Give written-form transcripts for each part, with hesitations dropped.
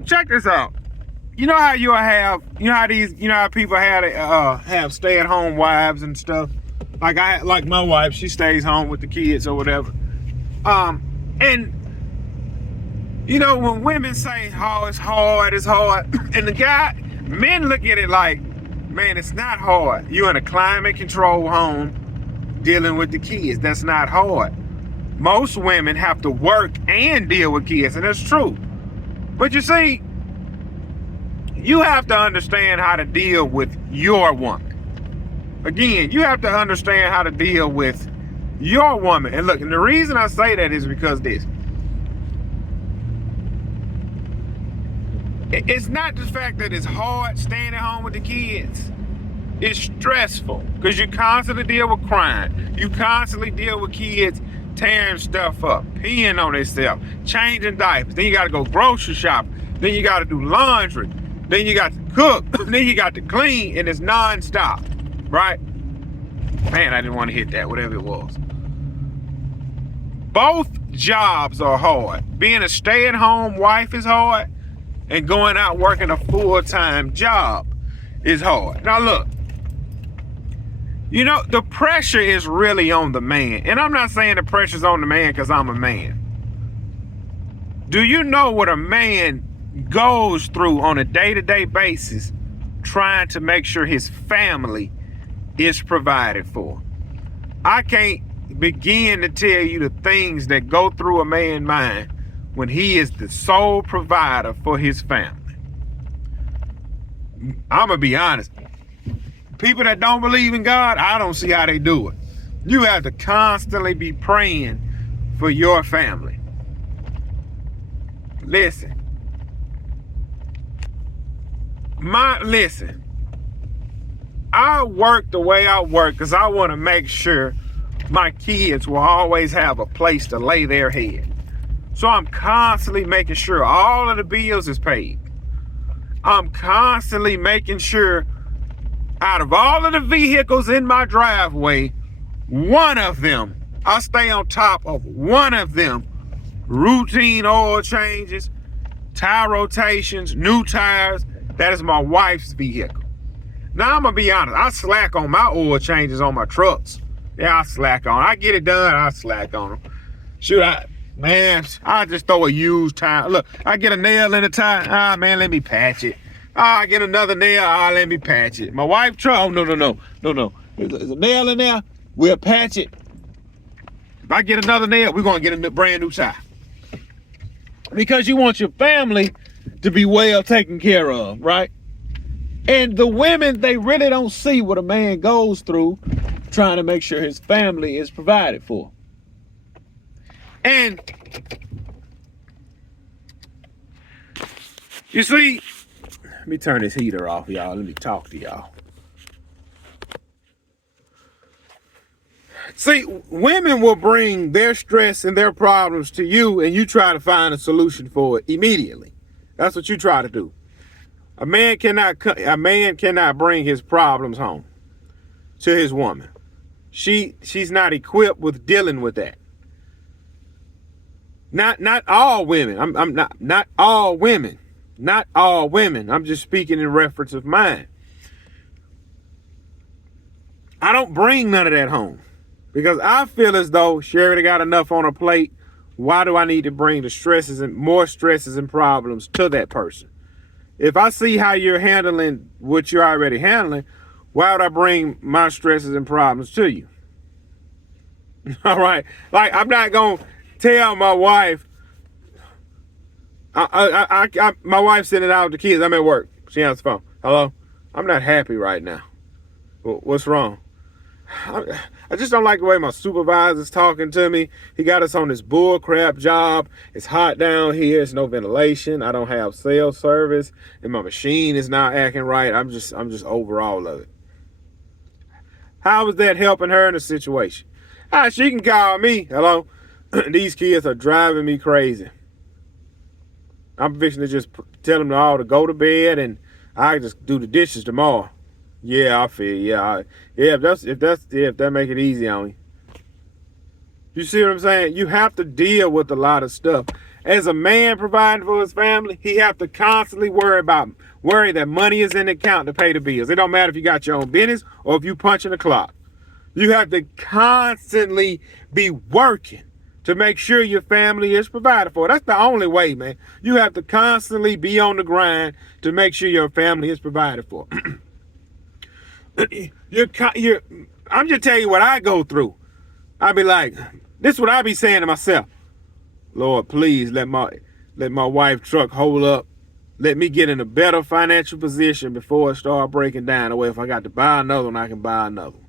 check this out. You know how how people have stay-at-home wives and stuff. Like my wife, she stays home with the kids or whatever. And when women say, "Oh, it's hard," and men look at it like, "Man, it's not hard. You're in a climate-controlled home dealing with the kids. That's not hard." Most women have to work and deal with kids, and that's true. But you see, you have to understand how to deal with your woman. Again, you have to understand how to deal with your woman. And look, and the reason I say that is because it's not the fact that it's hard staying at home with the kids. It's stressful because you constantly deal with crime. You constantly deal with kids tearing stuff up, peeing on themselves, changing diapers. Then you got to go grocery shopping. Then you got to do laundry. Then you got to cook. Then you got to clean, and it's nonstop, right? Man, I didn't want to hit that, whatever it was. Both jobs are hard. Being a stay-at-home wife is hard, and going out working a full-time job is hard. Now look, the pressure is really on the man. And I'm not saying the pressure's on the man because I'm a man. Do you know what a man goes through on a day-to-day basis trying to make sure his family is provided for? I can't begin to tell you the things that go through a man's mind when he is the sole provider for his family. I'm gonna be honest. People that don't believe in God, I don't see how they do it. You have to constantly be praying for your family. Listen. I work the way I work because I want to make sure my kids will always have a place to lay their head. So I'm constantly making sure all of the bills is paid. I'm constantly making sure out of all of the vehicles in my driveway, one of them, I stay on top of one of them. Routine oil changes, tire rotations, new tires. That is my wife's vehicle. Now, I'm going to be honest. I slack on my oil changes on my trucks. Yeah, I slack on. I get it done, I slack on them. I just throw a used tire. Look, I get a nail in the tire. Man, let me patch it. I get another nail. Let me patch it. My wife truck. Oh, no. There's a nail in there. We'll patch it. If I get another nail, we're going to get a brand new tire. Because you want your family to be well taken care of, right? And the women, they really don't see what a man goes through trying to make sure his family is provided for. And you see, let me turn this heater off, y'all. Let me talk to y'all. See, women will bring their stress and their problems to you, and you try to find a solution for it immediately. That's what you try to do. A man cannot bring his problems home to his woman. She's not equipped with dealing with that. Not all women. Not all women. Not all women. I'm just speaking in reference of mine. I don't bring none of that home because I feel as though she already got enough on her plate. Why do I need to bring more stresses and problems to that person? If I see how you're handling what you're already handling, why would I bring my stresses and problems to you? All right. Like, I'm not going to tell my wife, my wife's sending out the kids. I'm at work. She answers the phone. Hello? I'm not happy right now. What's wrong? I just don't like the way my supervisor's talking to me. He got us on this bull crap job. It's hot down here. It's no ventilation. I don't have cell service, and my machine is not acting right. I'm just over all of it. How is that helping her in the situation? She can call me. Hello? These kids are driving me crazy. I'm fixing to just tell them all to go to bed, and I just do the dishes tomorrow. Yeah, I feel. Yeah, if that make it easy on you. You see what I'm saying? You have to deal with a lot of stuff, As a man providing for his family, he have to constantly worry that money is in the account to pay the bills. It don't matter if you got your own business or if you punching the clock. You have to constantly be working to make sure your family is provided for. That's the only way, man. You have to constantly be on the grind to make sure your family is provided for. I'm just telling you what I go through. I be like, this is what I be saying to myself. Lord, please let my wife truck hold up. Let me get in a better financial position before it start breaking down. Or if I got to buy another one, I can buy another one.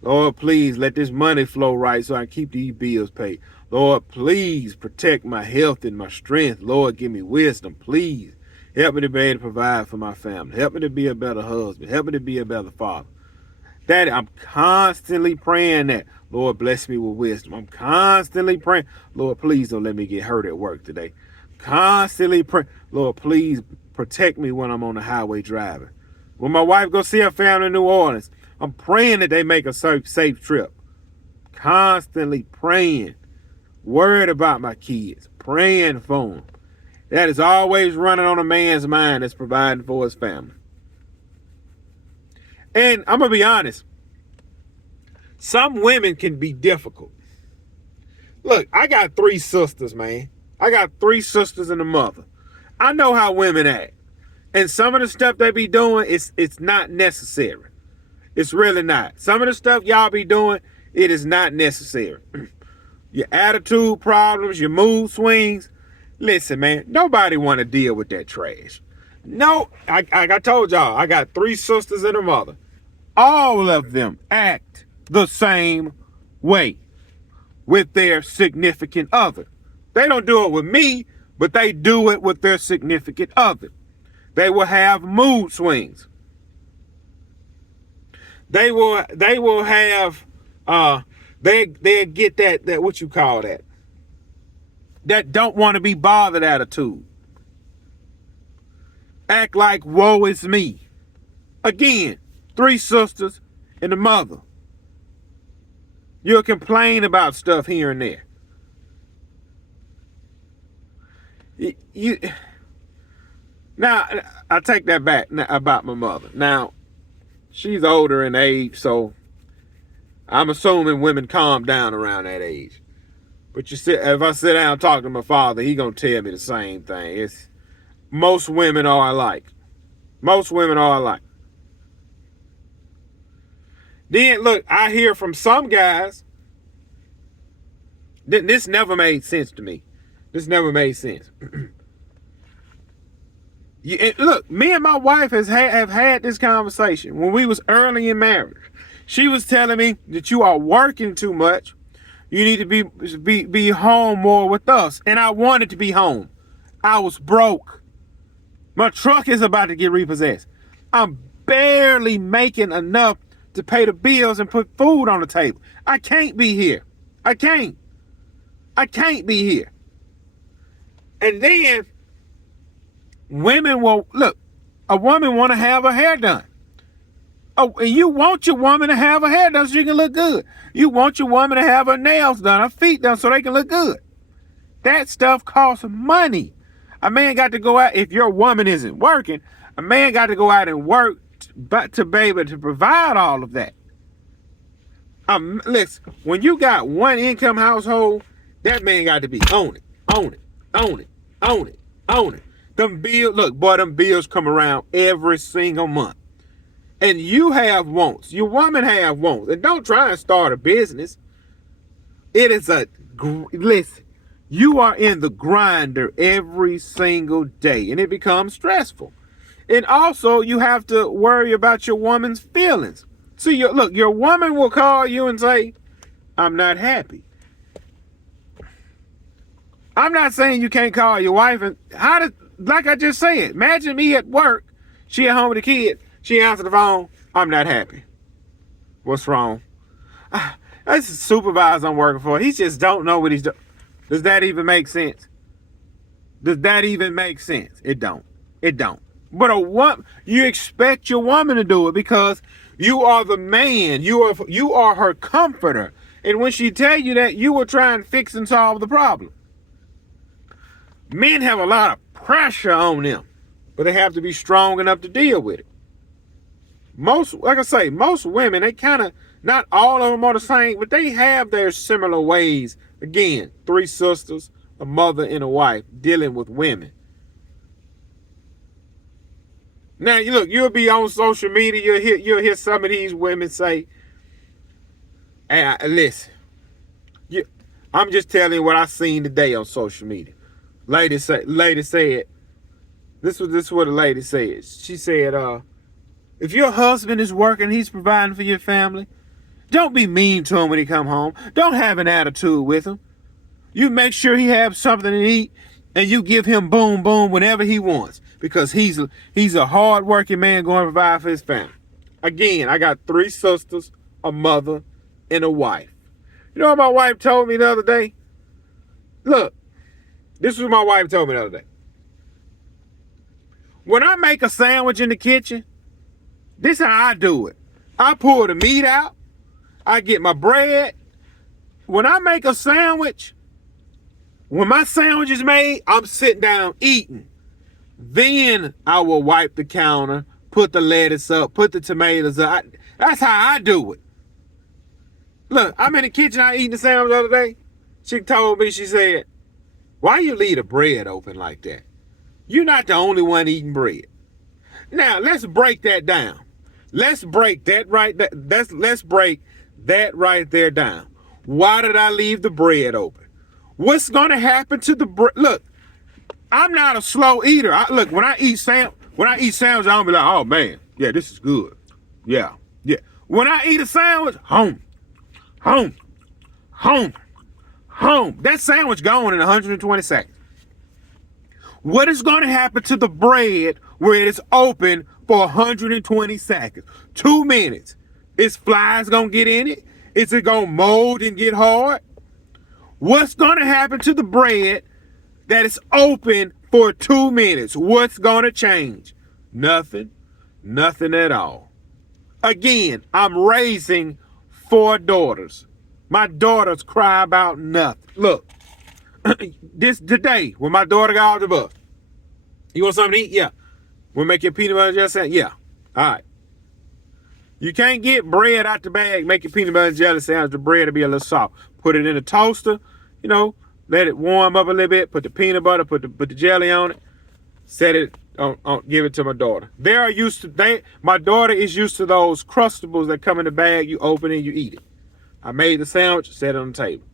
Lord, please let this money flow right so I can keep these bills paid. Lord, please protect my health and my strength. Lord, give me wisdom. Please help me to be able to provide for my family. Help me to be a better husband. Help me to be a better father. Daddy, I'm constantly praying that. Lord, bless me with wisdom. I'm constantly praying. Lord, please don't let me get hurt at work today. Constantly praying. Lord, please protect me when I'm on the highway driving. When my wife goes see her family in New Orleans, I'm praying that they make a safe trip. Constantly praying. Worried about my kids. Praying for them. That is always running on a man's mind that's providing for his family. And I'm going to be honest. Some women can be difficult. Look, I got 3 sisters, man. I got 3 sisters and a mother. I know how women act. And some of the stuff they be doing, it's not necessary. It's really not. Some of the stuff y'all be doing, it is not necessary. Your attitude problems, your mood swings. Listen, man, nobody want to deal with that trash. No, I told y'all, I got 3 sisters and a mother. All of them act the same way with their significant other. They don't do it with me, but they do it with their significant other. They will have mood swings. They will have they get that what you call that don't want to be bothered attitude. Act like woe is me. Again, 3 sisters and a mother. You'll complain about stuff here and there. Now, I take that back about my mother. Now, she's older in age, so I'm assuming women calm down around that age. But if I sit down and talk to my father, he gonna tell me the same thing. Most women are alike. Most women are alike. Then, look, I hear from some guys, this never made sense to me. This never made sense. Look, me and my wife have had this conversation when we was early in marriage. She was telling me that you are working too much. You need to be home more with us. And I wanted to be home. I was broke. My truck is about to get repossessed. I'm barely making enough to pay the bills and put food on the table. I can't be here. I can't be here. And then women will, look, a woman want to have her hair done. Oh, and you want your woman to have her hair done so she can look good. You want your woman to have her nails done, her feet done so they can look good. That stuff costs money. A man got to go out, if your woman isn't working, a man got to go out and work to be able to provide all of that. Listen, when you got one income household, that man got to be on it. Them bills come around every single month. And you have wants. Your woman have wants. And don't try and start a business. Listen, you are in the grinder every single day. And it becomes stressful. And also, you have to worry about your woman's feelings. So, your woman will call you and say, I'm not happy. I'm not saying you can't call your wife. Like I just said, imagine me at work. She at home with the kids. She answered the phone. I'm not happy. What's wrong? That's the supervisor I'm working for. He just don't know what he's doing. Does that even make sense? It don't. But you expect your woman to do it because you are the man. You are her comforter. And when she tell you that, you will try and fix and solve the problem. Men have a lot of pressure on them, but they have to be strong enough to deal with it. Most, like I say, most women, they kind of, not all of them are the same, but they have their similar ways. Again, 3 sisters, a mother, and a wife dealing with women. Now, look, you'll be on social media, you'll hear some of these women say, hey, listen, I'm just telling you what I seen today on social media. Lady said, this is what a lady said. She said, if your husband is working, he's providing for your family, don't be mean to him when he come home. Don't have an attitude with him. You make sure he has something to eat, and you give him boom, boom whenever he wants, because he's a hard-working man going to provide for his family. Again, I got 3 sisters, a mother, and a wife. You know what my wife told me the other day? Look, this is what my wife told me the other day. When I make a sandwich in the kitchen, this is how I do it. I pull the meat out. I get my bread. When I make a sandwich, when my sandwich is made, I'm sitting down eating. Then I will wipe the counter, put the lettuce up, put the tomatoes up. That's how I do it. Look, I'm in the kitchen, I eating the sandwich the other day. She told me, she said, why you leave the bread open like that? You're not the only one eating bread. Now, let's break that down. Let's break that right there. Let's break that right there down. Why did I leave the bread open? What's going to happen to the bread? Look, I'm not a slow eater. Look, when I eat sandwich, I'll be like, oh man, yeah, this is good. Yeah. When I eat a sandwich, home. That sandwich gone in 120 seconds. What is going to happen to the bread where it is open for 120 seconds? 2 minutes. Is flies going to get in it? Is it going to mold and get hard? What's going to happen to the bread that is open for 2 minutes? What's going to change? Nothing. Nothing at all. Again, I'm raising 4 daughters. My daughters cry about nothing. Look, today, when my daughter got off the bus, you want something to eat? Yeah. We'll make your peanut butter jelly sandwich? Yeah. All right. You can't get bread out the bag, make your peanut butter jelly sandwich. The bread will be a little soft. Put it in a toaster, let it warm up a little bit. Put the peanut butter, put the jelly on it. Set it give it to my daughter. My daughter is used to those Crustables that come in the bag. You open it, you eat it. I made the sandwich, set it on the table.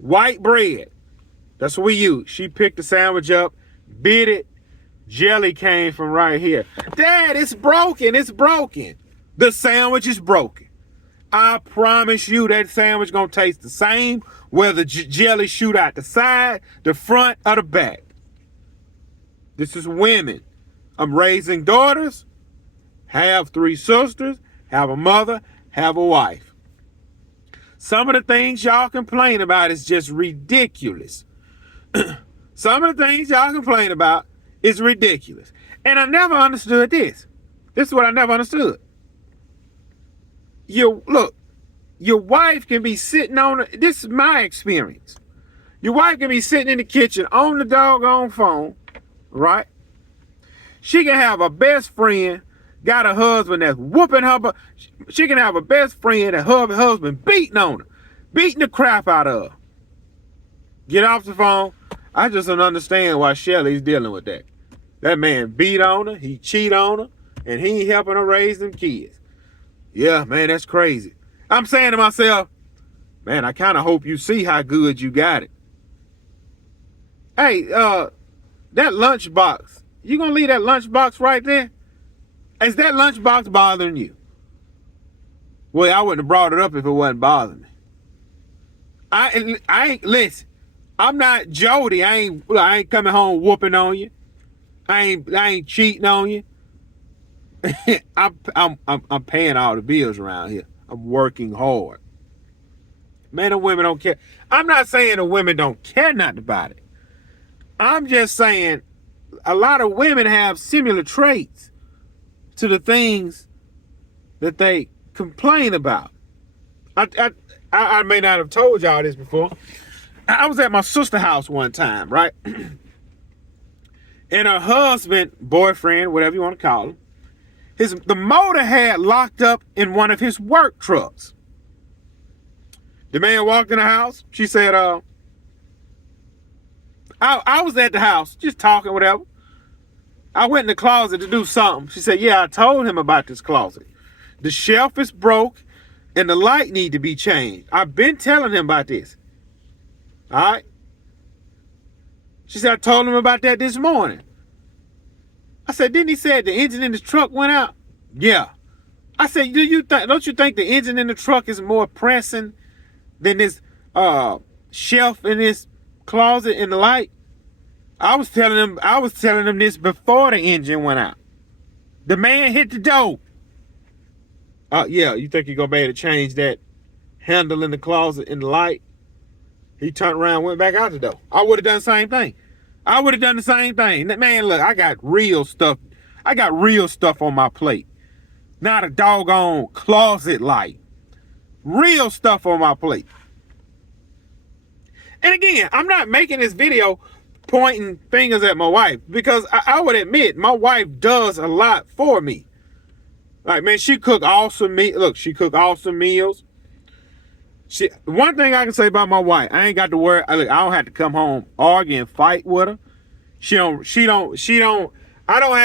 White bread, that's what we use. She picked the sandwich up, bit it. Jelly came from right here. Dad, it's broken. The sandwich is broken. I promise you that sandwich gonna taste the same whether jelly shoot out the side, the front, or the back. This is women. I'm raising daughters, have 3 sisters, have a mother, have a wife. Some of the things y'all complain about is just ridiculous. Some of the things y'all complain about is ridiculous. And I never understood this. This is what I never understood. Your wife can be sitting this is my experience. Your wife can be sitting in the kitchen on the doggone phone, right? She can have a best friend, got a husband that's whooping her, but she can have a best friend that her husband beating on her, beating the crap out of her. Get off the phone. I just don't understand why Shelly's dealing with that. That man beat on her, he cheat on her, and he ain't helping her raise them kids. Yeah, man, that's crazy. I'm saying to myself, man, I kind of hope you see how good you got it. Hey, that lunchbox, you gonna leave that lunchbox right there? Is that lunchbox bothering you? Well, I wouldn't have brought it up if it wasn't bothering me. I ain't, listen, I'm not Jody. I ain't coming home whooping on you. I ain't cheating on you. I'm paying all the bills around here. I'm working hard. Man, the women don't care. I'm not saying the women don't care nothing about it. I'm just saying a lot of women have similar traits to the things that they complain about. I may not have told y'all this before. I was at my sister's house one time, right? And her husband, boyfriend, whatever you want to call him, the motor had locked up in one of his work trucks. The man walked in the house. She said, I was at the house just talking, whatever. I went in the closet to do something. She said, yeah, I told him about this closet. The shelf is broke and the light need to be changed. I've been telling him about this. All right. She said, I told him about that this morning. I said, didn't he say the engine in his truck went out? Yeah. I said, don't you think the engine in the truck is more pressing than this shelf in this closet in the light? I was telling him this before the engine went out. The man hit the door. Yeah, you think you're gonna be able to change that handle in the closet in the light? He turned around, went back out the door. I would have done the same thing. Man, look, I got real stuff. I got real stuff on my plate. Not a doggone closet light. Real stuff on my plate. And again, I'm not making this video pointing fingers at my wife, because I would admit my wife does a lot for me. Like, man, she cook awesome meals. Look, she cook awesome meals. One thing I can say about my wife, I ain't got to worry. Look, I don't have to come home, argue and fight with her. I don't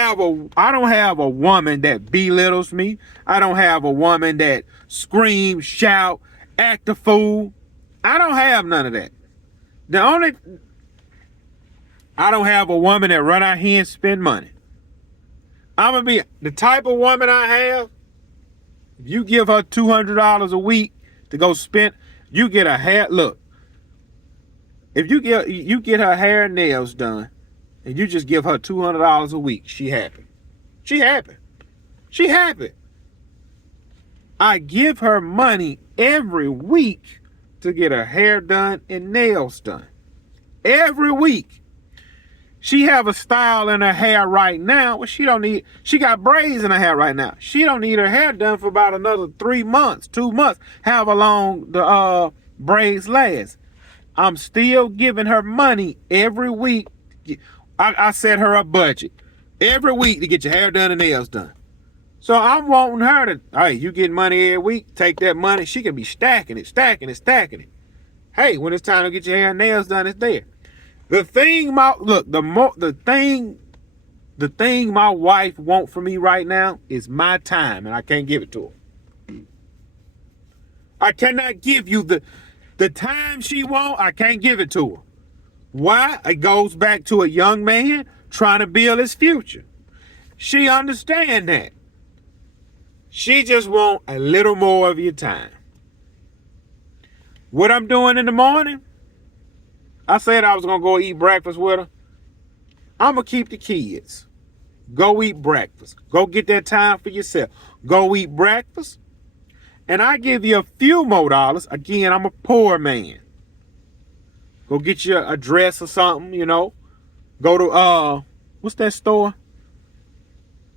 have a woman that belittles me. I don't have a woman that screams, shout, act a fool. I don't have none of that. I don't have a woman that run out here and spend money. I'm going to be the type of woman I have. If you give her $200 a week to go spend, you get a hair. Look, if you get her hair and nails done, and you just give her $200 a week, she happy. She happy. I give her money every week to get her hair done and nails done. Every week. She have a style in her hair right now. She got braids in her hair right now. She don't need her hair done for about another 3 months, 2 months, however long the braids last. I'm still giving her money every week. I set her a budget every week to get your hair done and nails done. So I'm wanting her to, hey, you get money every week, take that money. She can be stacking it. Hey, when it's time to get your hair and nails done, it's there. The thing my wife wants from me right now is my time, and I can't give it to her. I cannot give you the time she wants. I can't give it to her. Why? It goes back to a young man trying to build his future. She understands that. She just wants a little more of your time. What I'm doing in the morning, I said I was going to go eat breakfast with her. I'm going to keep the kids. Go eat breakfast. Go get that time for yourself. Go eat breakfast. And I give you a few more dollars. Again, I'm a poor man. Go get you a dress or something, you know. Go to, what's that store?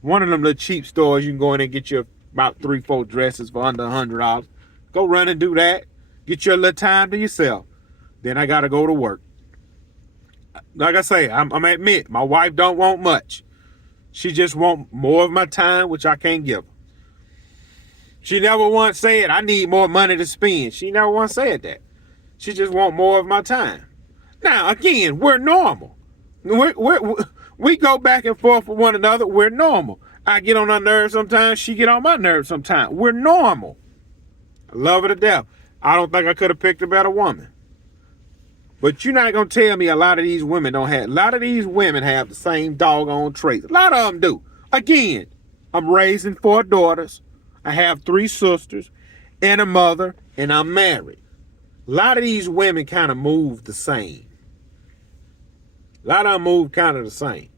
One of them little cheap stores. You can go in and get you about 3-4 dresses for under $100. Go run and do that. Get your little time to yourself. Then I got to go to work. Like I say, I'm admit, my wife don't want much. She just want more of my time, which I can't give her. She never once said, I need more money to spend. She never once said that. She just want more of my time. Now, again, we're normal. We go back and forth with one another. We're normal. I get on her nerves sometimes. She get on my nerves sometimes. We're normal. I love her to death. I don't think I could have picked a better woman. But you're not going to tell me a lot of these women don't have. A lot of these women have the same doggone traits. A lot of them do. Again, I'm raising 4 daughters. I have 3 sisters and a mother, and I'm married. A lot of these women kind of move the same. A lot of them move kind of the same.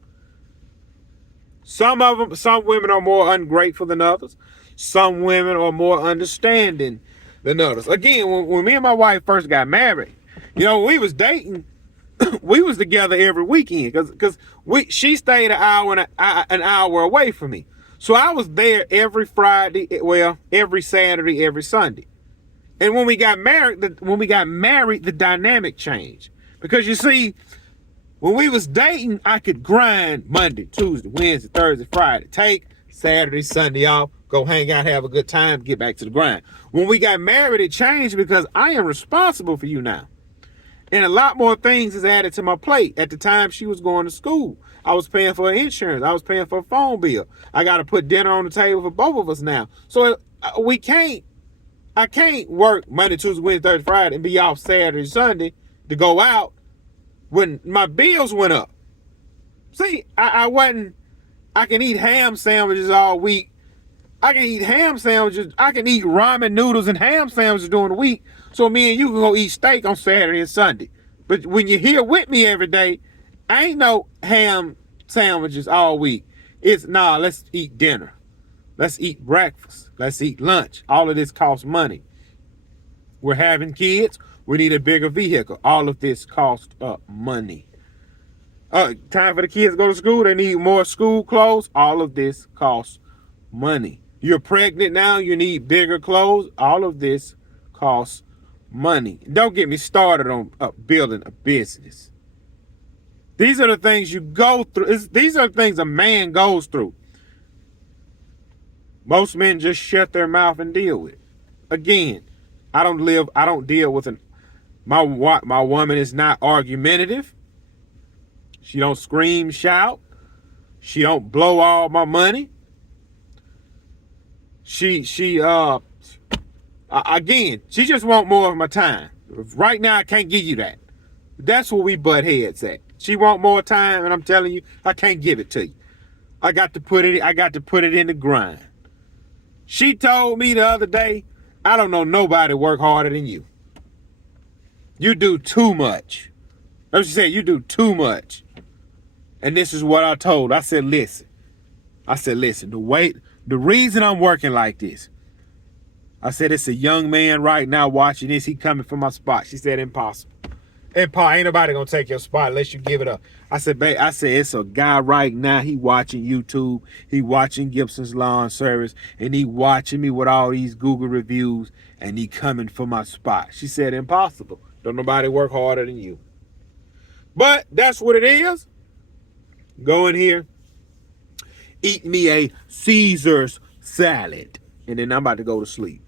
Some women are more ungrateful than others. Some women are more understanding than others. Again, when me and my wife first got married, you know, we was dating. We was together every weekend because she stayed an hour away from me. So I was there every Friday, well, every Saturday, every Sunday. And when we got married, the dynamic changed. Because you see, When we was dating, I could grind Monday, Tuesday, Wednesday, Thursday, Friday. Take Saturday, Sunday off, go hang out, have a good time, get back to the grind. When we got married, it changed because I am responsible for you now. And a lot more things is added to my plate. At the time she was going to school, I was paying for her insurance. I was paying for a phone bill. I got to put dinner on the table for both of us now. So I can't work Monday, Tuesday, Wednesday, Thursday, Friday and be off Saturday, Sunday to go out when my bills went up. See, I can eat ham sandwiches all week. I can eat ham sandwiches. I can eat ramen noodles and ham sandwiches during the week. So me and you can go eat steak on Saturday and Sunday. But when you're here with me every day, I ain't no ham sandwiches all week. It's, let's eat dinner. Let's eat breakfast. Let's eat lunch. All of this costs money. We're having kids. We need a bigger vehicle. All of this costs money. Time for the kids to go to school. They need more school clothes. All of this costs money. You're pregnant now. You need bigger clothes. All of this costs money. Don't get me started on building a business. These are the things you go through. These are the things a man goes through. Most men just shut their mouth and deal with it. Again, I don't deal with my woman is not argumentative. She don't scream, shout. She don't blow all my money. She just want more of my time. Right now, I can't give you that. That's where we butt heads at. She want more time, and I'm telling you, I can't give it to you. I got to put it in the grind. She told me the other day, I don't know nobody work harder than you. You do too much. That's what she said, you do too much. And this is what I told her. I said, listen, the reason I'm working like this, I said, it's a young man right now watching this. He coming for my spot. She said, impossible. And Pa, ain't nobody gonna take your spot unless you give it up. I said, babe, it's a guy right now. He watching YouTube. He watching Gibson's Lawn Service. And he watching me with all these Google reviews. And he coming for my spot. She said, impossible. Don't nobody work harder than you. But that's what it is. Go in here. Eat me a Caesar's salad. And then I'm about to go to sleep.